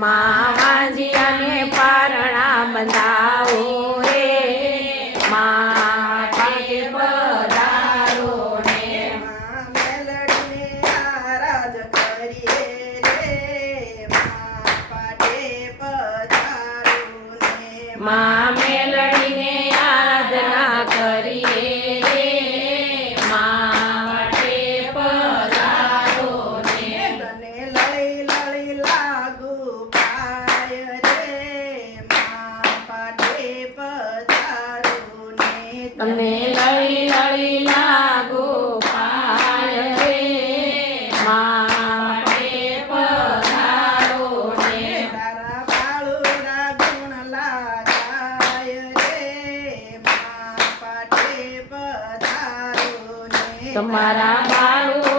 મા વાંજિયાને પારણા બંધાવો રે. માં પાટે પધારો ને. મેલડીને આરાજ કરીએ રે. પાટે પધારો ને. માં મેલડી તમને લળી લળી લાગો પાય રે મા પાટે પધારો ને. તારા બાળુના ગુણ લાગાય રે માં પાટે પધારું ને તમારા બાળુડા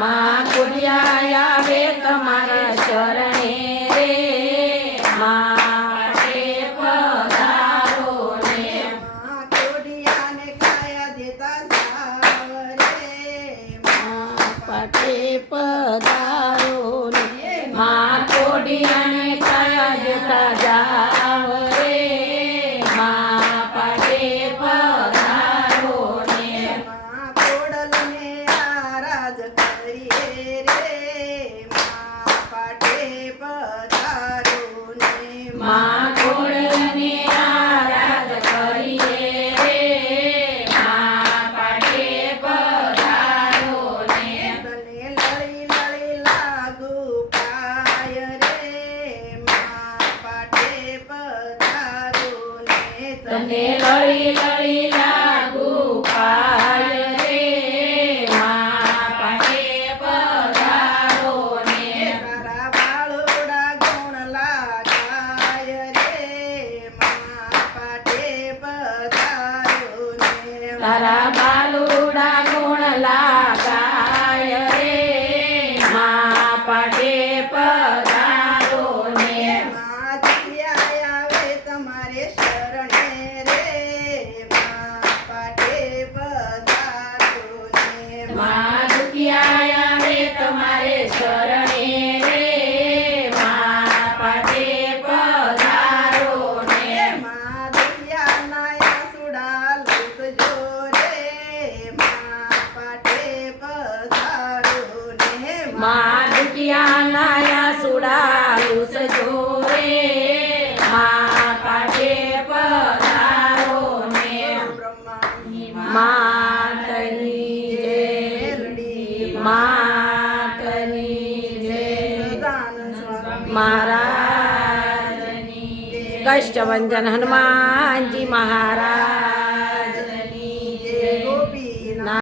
મા કુડિયા આવે તમારા શરણે રે. મા પાટે પધારો ને. માં કોડિયાને કાયા દેતા સાવ રે માં પાટે પધારો ને. મા કોડિયાને તને લળી લળી લાગુ પાય રે મા પધારો ને. તારા બાળોડા ગુણ લાગાય રે માં પાટે પધારું ને. તારા મા દુખિયા નાયા સુડા લુસજો રે મા પાટે પધારો ને માતની જય. માતની જય મહારાજની કષ્ટભંજન હનુમાનજી મહારાજ.